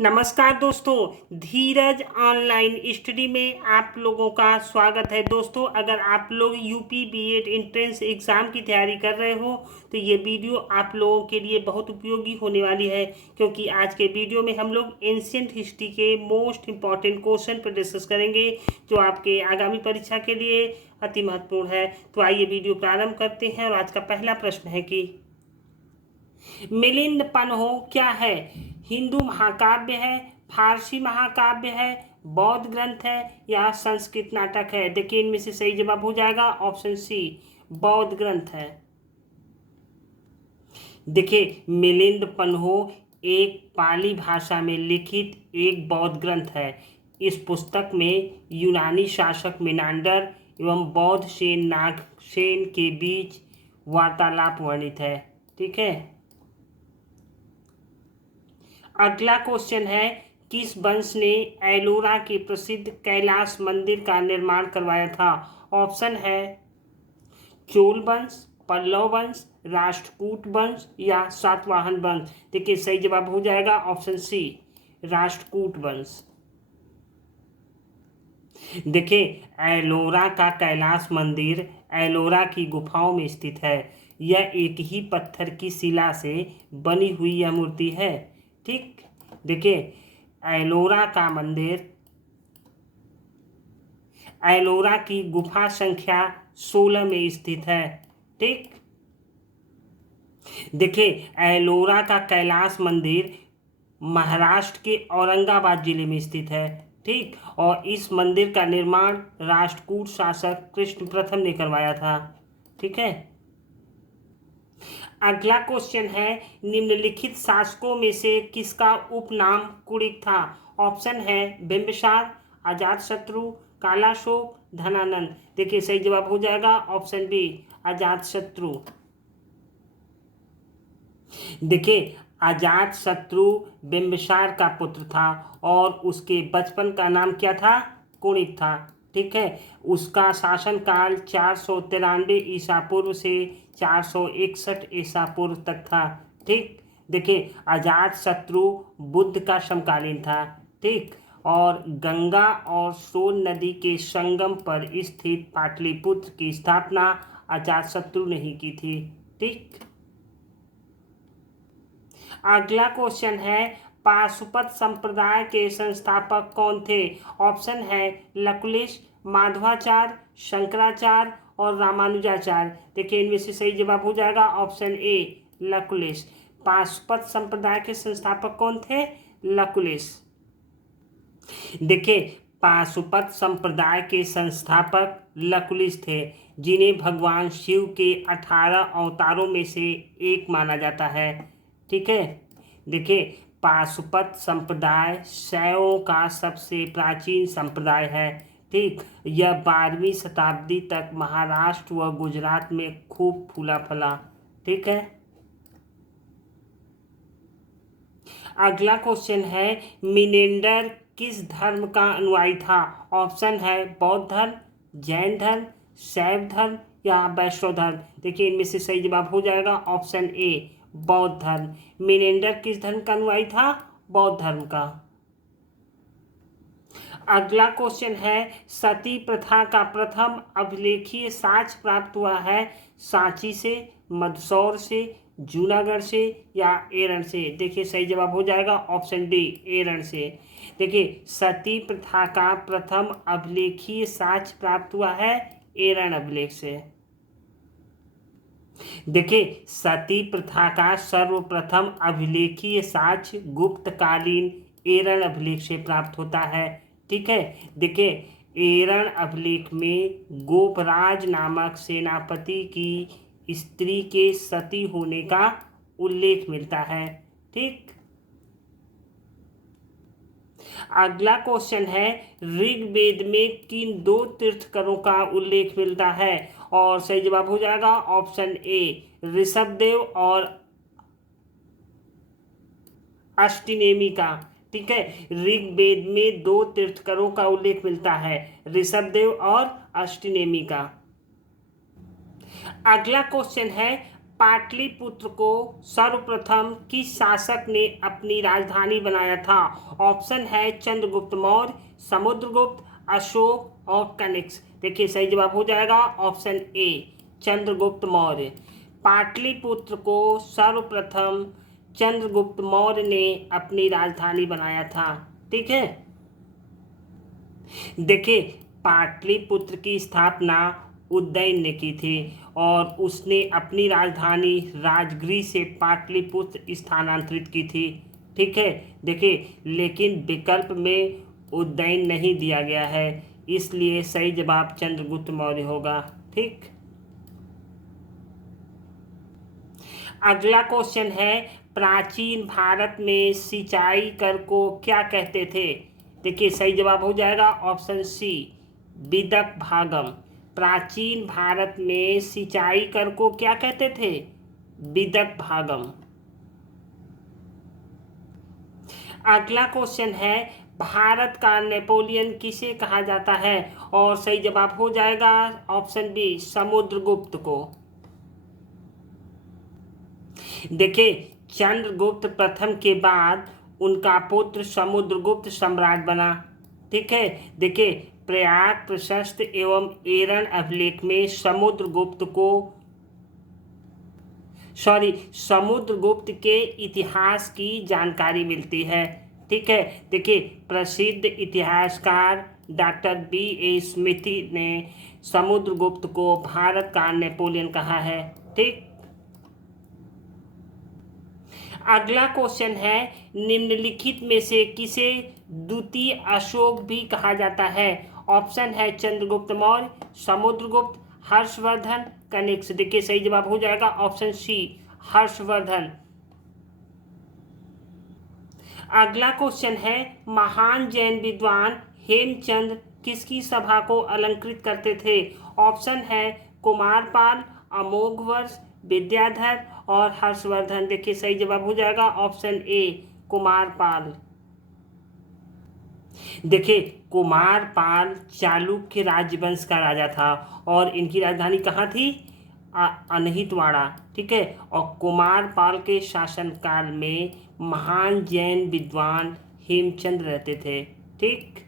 नमस्कार दोस्तों, धीरज online study में आप लोगों का स्वागत है। दोस्तों, अगर आप लोग यूपी बीएड एंट्रेंस एग्ज़ाम की तैयारी कर रहे हो तो ये वीडियो आप लोगों के लिए बहुत उपयोगी होने वाली है, क्योंकि आज के वीडियो में हम लोग एंशिएंट हिस्ट्री के मोस्ट इम्पॉर्टेंट क्वेश्चन पर डिस्कस करेंगे, जो आपके आगामी परीक्षा के लिए अति महत्वपूर्ण है। तो आइए वीडियो प्रारंभ करते हैं। और आज का पहला प्रश्न है कि मिलिंद पन्हो क्या है? हिंदू महाकाव्य है, फारसी महाकाव्य है, बौद्ध ग्रंथ है या संस्कृत नाटक है? देखिए, इनमें से सही जवाब हो जाएगा ऑप्शन सी, बौद्ध ग्रंथ है। देखिए, मिलिंद पन्हो एक पाली भाषा में लिखित एक बौद्ध ग्रंथ है। इस पुस्तक में यूनानी शासक मिनांडर एवं बौद्ध सेन नागसेन के बीच वार्तालाप वर्णित है। ठीक है। अगला क्वेश्चन है, किस वंश ने एलोरा के प्रसिद्ध कैलाश मंदिर का निर्माण करवाया था? ऑप्शन है चोल वंश, पल्लव वंश, राष्ट्रकूट वंश या सातवाहन वंश। देखिए, सही जवाब हो जाएगा ऑप्शन सी, राष्ट्रकूट वंश। देखिए, एलोरा का कैलाश मंदिर एलोरा की गुफाओं में स्थित है। यह एक ही पत्थर की शिला से बनी हुई यह मूर्ति है। ठीक। देखिए, एलोरा का मंदिर एलोरा की गुफा संख्या 16 में स्थित है। ठीक। देखिए, एलोरा का कैलाश मंदिर महाराष्ट्र के औरंगाबाद जिले में स्थित है। ठीक। और इस मंदिर का निर्माण राष्ट्रकूट शासक कृष्ण प्रथम ने करवाया था। ठीक है। अगला क्वेश्चन है, निम्नलिखित शासकों में से किसका उपनाम कुणिक था? ऑप्शन है बिंबिसार, अजातशत्रु, कालाशोक, धनानंद। देखिए, सही जवाब हो जाएगा ऑप्शन बी, अजातशत्रु। देखिए, अजातशत्रु बिंबिसार का पुत्र था और उसके बचपन का नाम क्या था? कुणिक था। ठीक है। उसका शासनकाल 493 ईसा पूर्व से 461 ईसा पूर्व तक था। ठीक। देखिए, अजातशत्रु बुद्ध का समकालीन था। ठीक। और गंगा और सोन नदी के संगम पर स्थित पाटलिपुत्र की स्थापना अजातशत्रु ने ही की थी। ठीक। अगला क्वेश्चन है, पाशुपत संप्रदाय के संस्थापक कौन थे? ऑप्शन है लकुलिश, माधवाचार्य, शंकराचार्य और रामानुजाचार्य। देखिए, इनमें से सही जवाब हो जाएगा ऑप्शन ए, लकुलिश। पाशुपत संप्रदाय के संस्थापक कौन थे? लकुलिश। देखिए, पाशुपत संप्रदाय के संस्थापक लकुलिश थे, जिन्हें भगवान शिव के 18 अवतारों में से एक माना जाता है। ठीक है। देखिए, पाशुपत संप्रदाय शैवों का सबसे प्राचीन संप्रदाय है। ठीक। यह 12वीं शताब्दी तक महाराष्ट्र व गुजरात में खूब फूला फला। ठीक है। अगला क्वेश्चन है, मिनेंडर किस धर्म का अनुयायी था? ऑप्शन है बौद्ध धर्म, जैन धर्म, शैव धर्म या वैष्णव धर्म। देखिए, इनमें से सही जवाब हो जाएगा ऑप्शन ए, बौद्ध धर्म। मिनेंडर किस धर्म का अनुयायी था? बौद्ध धर्म का। अगला क्वेश्चन है, सती प्रथा का प्रथम अभिलेखीय साक्ष्य प्राप्त हुआ है सांची से, मंदसौर से, जूनागढ़ से या एरन से? देखिए, सही जवाब हो जाएगा ऑप्शन डी, एरन से। देखिए, सती प्रथा का प्रथम अभिलेखीय साक्ष्य प्राप्त हुआ है एरन अभिलेख से। देखिए, सती प्रथा का सर्वप्रथम अभिलेखीय साक्ष्य गुप्तकालीन एरन अभिलेख से प्राप्त होता है। ठीक है। देखिए, एरन अभिलेख में गोपराज नामक सेनापति की स्त्री के सती होने का उल्लेख मिलता है। ठीक। अगला क्वेश्चन है, ऋग्वेद में किन दो तीर्थंकरों का उल्लेख मिलता है? और सही जवाब हो जाएगा ऑप्शन ए, ऋषभदेव और अष्टनेमी का। ठीक है। ऋग्वेद में दो तीर्थंकरों का उल्लेख मिलता है, ऋषभदेव और अष्टनेमी का। अगला क्वेश्चन है, पाटलिपुत्र को सर्वप्रथम किस शासक ने अपनी राजधानी बनाया था? ऑप्शन है चंद्रगुप्त मौर्य, समुद्रगुप्त, अशोक और कनिष्क। देखिए सही जवाब हो जाएगा ऑप्शन ए चंद्रगुप्त मौर्य। पाटलिपुत्र को सर्वप्रथम चंद्रगुप्त मौर्य ने अपनी राजधानी बनाया था। ठीक है, देखिए पाटलिपुत्र की स्थापना उदयन ने की थी और उसने अपनी राजधानी राजगृह से पाटलिपुत्र स्थानांतरित की थी। ठीक है, देखिए लेकिन विकल्प में उदयन नहीं दिया गया है, इसलिए सही जवाब चंद्रगुप्त मौर्य होगा। ठीक, अगला क्वेश्चन है प्राचीन भारत में सिंचाई कर को क्या कहते थे? देखिए सही जवाब हो जाएगा ऑप्शन सी विदक भागम। प्राचीन भारत में सिंचाई कर को क्या कहते थे? विदक भागम। अगला क्वेश्चन है भारत का नेपोलियन किसे कहा जाता है? और सही जवाब हो जाएगा ऑप्शन बी समुद्रगुप्त को। देखिए चंद्रगुप्त प्रथम के बाद उनका पुत्र समुद्रगुप्त सम्राट बना। ठीक है, देखिए प्रयाग प्रशस्त एवं एरन अभिलेख में समुद्रगुप्त के इतिहास की जानकारी मिलती है। ठीक है, देखिए प्रसिद्ध इतिहासकार डॉक्टर बी.ए. स्मिथ ने समुद्रगुप्त को भारत का नेपोलियन कहा है। ठीक, अगला क्वेश्चन है निम्नलिखित में से किसे द्वितीय अशोक भी कहा जाता है? ऑप्शन है चंद्रगुप्त मौर्य, समुद्रगुप्त, हर्षवर्धन, कनिष्क। देखिए सही जवाब हो जाएगा ऑप्शन सी हर्षवर्धन। अगला क्वेश्चन है महान जैन विद्वान हेमचंद्र किसकी सभा को अलंकृत करते थे? ऑप्शन है कुमारपाल, अमोघवर्ष, विद्याधर और हर्षवर्धन। देखिए सही जवाब हो जाएगा ऑप्शन ए कुमारपाल। देखिए कुमारपाल चालुक्य राजवंश का राजा था और इनकी राजधानी कहाँ थी? अनहितवाड़ा। ठीक है, और कुमारपाल के शासनकाल में महान जैन विद्वान हेमचंद्र रहते थे। ठीक,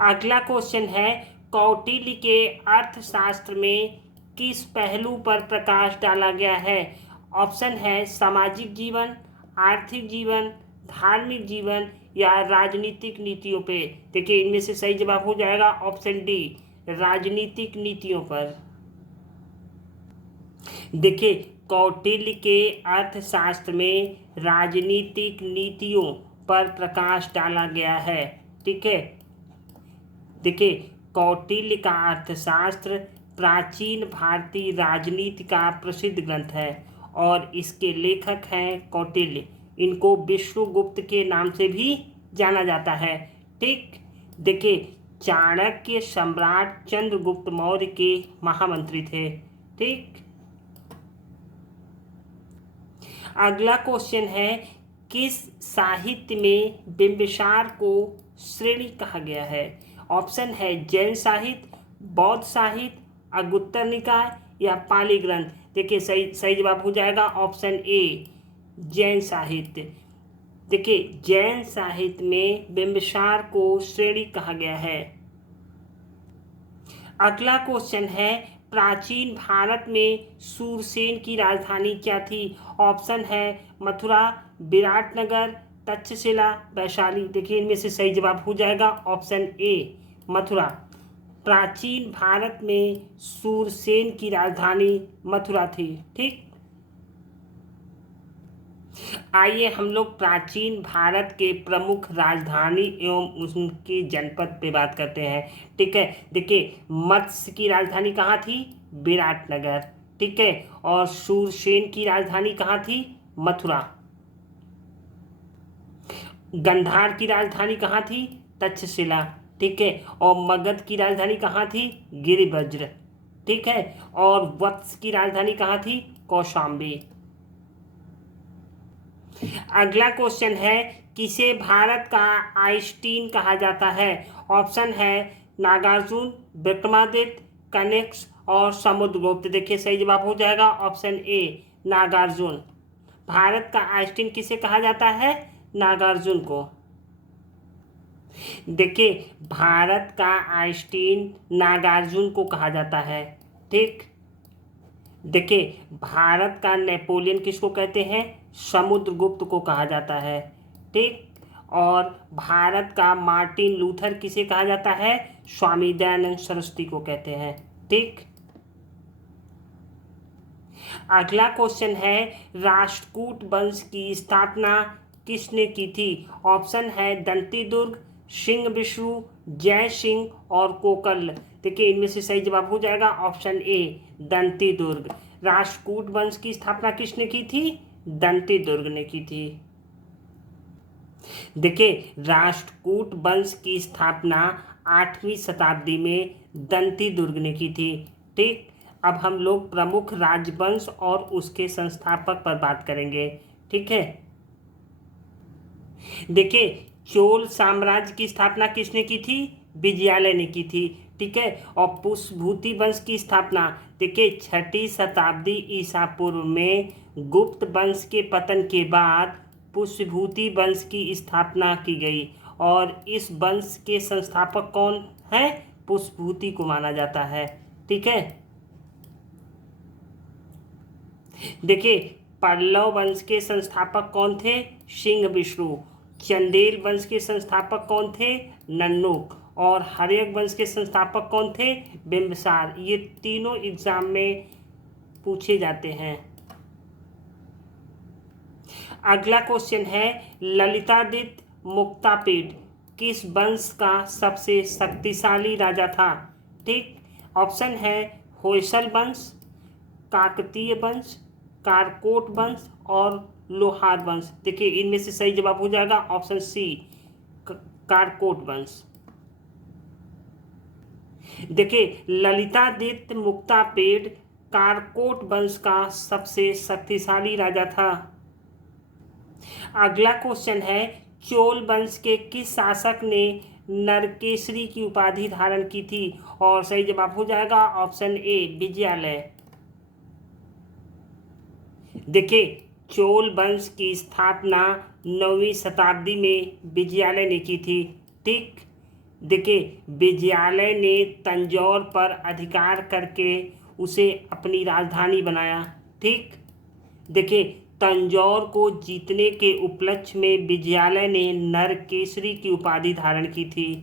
अगला क्वेश्चन है कौटिल्य के अर्थशास्त्र में किस पहलू पर प्रकाश डाला गया है? ऑप्शन है सामाजिक जीवन, आर्थिक जीवन, धार्मिक जीवन या राजनीतिक नीतियों पे। देखिए इनमें से सही जवाब हो जाएगा ऑप्शन डी राजनीतिक नीतियों पर। देखिए कौटिल्य के अर्थशास्त्र में राजनीतिक नीतियों पर प्रकाश डाला गया है। ठीक है, देखिए कौटिल्य का अर्थशास्त्र प्राचीन भारतीय राजनीति का प्रसिद्ध ग्रंथ है और इसके लेखक हैं कौटिल्य। इनको विष्णुगुप्त के नाम से भी जाना जाता है। ठीक, देखिए चाणक्य सम्राट चंद्रगुप्त मौर्य के महामंत्री थे। ठीक, अगला क्वेश्चन है किस साहित्य में बिंबिसार को श्रेणी कहा गया है? ऑप्शन है जैन साहित्य, बौद्ध साहित्य, अगुत्तर निकाय या पाली ग्रंथ। देखिए सही जवाब हो जाएगा ऑप्शन ए जैन साहित्य। देखिए जैन साहित्य में बिंबिसार को श्रेणी कहा गया है। अगला क्वेश्चन है प्राचीन भारत में सूरसेन की राजधानी क्या थी? ऑप्शन है मथुरा, विराटनगर, तक्षशिला, वैशाली। देखिए इनमें से सही जवाब हो जाएगा ऑप्शन ए मथुरा। प्राचीन भारत में सूरसेन की राजधानी मथुरा थी। ठीक, आइए हम लोग प्राचीन भारत के प्रमुख राजधानी एवं उनके जनपद पे बात करते हैं। ठीक है, देखिए मत्स्य की राजधानी कहाँ थी? विराटनगर। ठीक है, और सूरसेन की राजधानी कहाँ थी? मथुरा। गंधार की राजधानी कहाँ थी? तक्षशिला। ठीक है, और मगध की राजधानी कहाँ थी? गिरिब्रज। ठीक है, और वत्स की राजधानी कहाँ थी? कौशाम्बी। अगला क्वेश्चन है किसे भारत का आइंस्टीन कहा जाता है? ऑप्शन है नागार्जुन, विक्रमादित्य, कनिष्क और समुद्रगुप्त। देखिए सही जवाब हो जाएगा ऑप्शन ए नागार्जुन। भारत का आइंस्टीन किसे कहा जाता है? नागार्जुन को। देखिए भारत का आइंस्टीन नागार्जुन को कहा जाता है। ठीक। देखिए भारत का नेपोलियन किसको कहते हैं? समुद्रगुप्त को कहा जाता है। ठीक। और भारत का मार्टिन लूथर किसे कहा जाता है? स्वामी दयानंद सरस्वती को कहते हैं। ठीक। अगला क्वेश्चन है राष्ट्रकूट वंश की स्थापना किसने की थी? ऑप्शन है दंती दुर्ग, सिंह विष्णु, जय सिंह और कोकल। देखिए इनमें से सही जवाब हो जाएगा ऑप्शन ए दंती दुर्ग। राष्ट्रकूट वंश की स्थापना किसने की थी? दंती दुर्ग ने की थी। देखिए राष्ट्रकूट वंश की स्थापना 8वीं शताब्दी में दंती दुर्ग ने की थी। ठीक। अब हम लोग प्रमुख राजवंश और उसके संस्थापक पर बात करेंगे। ठीक है। देखिए चोल साम्राज्य की स्थापना किसने की थी? विजयालय ने की थी। ठीक है। और पुष्यभूति वंश की स्थापना देखिए 6ठी शताब्दी ईसा पूर्व में गुप्त वंश के पतन के बाद पुष्यभूति वंश की स्थापना की गई और इस वंश के संस्थापक कौन है? पुष्यभूति को माना जाता है। ठीक है। देखिए पल्लव वंश के संस्थापक कौन थे? सिंह विष्णु। चंदेल वंश के संस्थापक कौन थे? नन्नुक। और हर्यक वंश के संस्थापक कौन थे? बिंबिसार। ये तीनों एग्जाम में पूछे जाते हैं। अगला क्वेश्चन है ललितादित्य मुक्तापीड किस वंश का सबसे शक्तिशाली राजा था? ठीक। ऑप्शन है होयसल वंश, काकतीय वंश, कारकोट वंश और लोहार वंश। देखिए इनमें से सही जवाब हो जाएगा ऑप्शन सी कारकोट वंश। देखिए ललितादित्य मुक्तापेड कारकोट वंश का सबसे शक्तिशाली राजा था। अगला क्वेश्चन है चोल वंश के किस शासक ने नरकेसरी की उपाधि धारण की थी? और सही जवाब हो जाएगा ऑप्शन ए विजयालय। देखिए चोल वंश की स्थापना 9वीं शताब्दी में विजयालय ने की थी। ठीक। देखिए विजयालय ने तंजौर पर अधिकार करके उसे अपनी राजधानी बनाया। ठीक। देखिए तंजौर को जीतने के उपलक्ष्य में विजयालय ने नरकेसरी की उपाधि धारण की थी।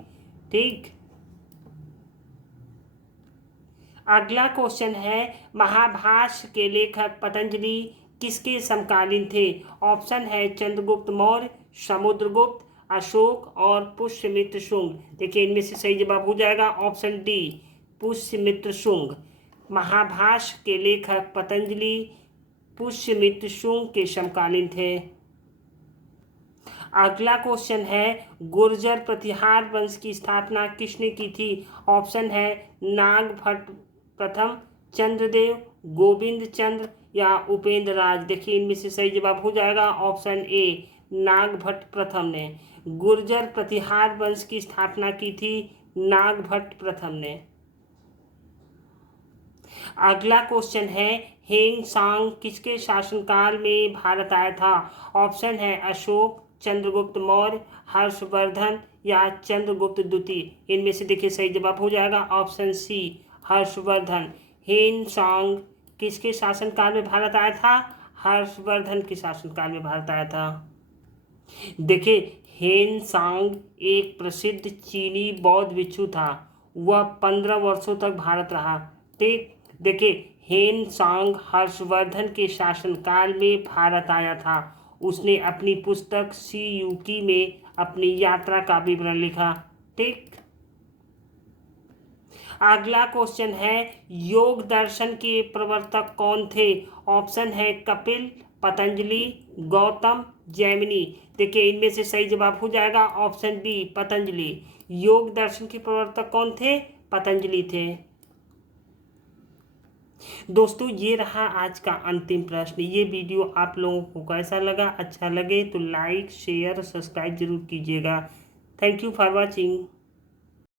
ठीक। अगला क्वेश्चन है महाभाष्य के लेखक पतंजलि किसके समकालीन थे? ऑप्शन है चंद्रगुप्त मौर्य, समुद्रगुप्त, अशोक और पुष्यमित्र शुंग। देखिए इनमें से सही जवाब हो जाएगा ऑप्शन डी पुष्यमित्र शुंग। महाभाष्य के लेखक पतंजलि पुष्यमित्र शुंग के समकालीन थे। अगला क्वेश्चन है गुर्जर प्रतिहार वंश की स्थापना किसने की थी? ऑप्शन है नागभट्ट प्रथम, चंद्रदेव, गोविंद चंद्र या उपेंद्र राज। देखिए इनमें से सही जवाब हो जाएगा ऑप्शन ए नागभट्ट प्रथम ने। गुर्जर प्रतिहार वंश की स्थापना की थी नागभट्ट प्रथम ने। अगला क्वेश्चन है हेंग सांग किसके शासनकाल में भारत आया था? ऑप्शन है अशोक, चंद्रगुप्त मौर्य, हर्षवर्धन या चंद्रगुप्त द्वितीय। इनमें से देखिए सही जवाब हो जाएगा ऑप्शन सी हर्षवर्धन। हेंग सांग किसके शासनकाल में भारत आया था? हर्षवर्धन के शासनकाल में भारत आया था। देखिए हेन सांग एक प्रसिद्ध चीनी बौद्ध भिक्षु था। वह 15 वर्षों तक भारत रहा। ठीक। देखिए हेन सांग हर्षवर्धन के शासनकाल में भारत आया था। उसने अपनी पुस्तक सी यूकी में अपनी यात्रा का विवरण लिखा। ठीक। अगला क्वेश्चन है योग दर्शन के प्रवर्तक कौन थे? ऑप्शन है कपिल, पतंजलि, गौतम, जैमिनी। देखिए इनमें से सही जवाब हो जाएगा ऑप्शन बी पतंजलि। योग दर्शन के प्रवर्तक कौन थे? पतंजलि थे। दोस्तों ये रहा आज का अंतिम प्रश्न। ये वीडियो आप लोगों को कैसा लगा? अच्छा लगे तो लाइक शेयर सब्सक्राइब जरूर कीजिएगा। Thank you for watching.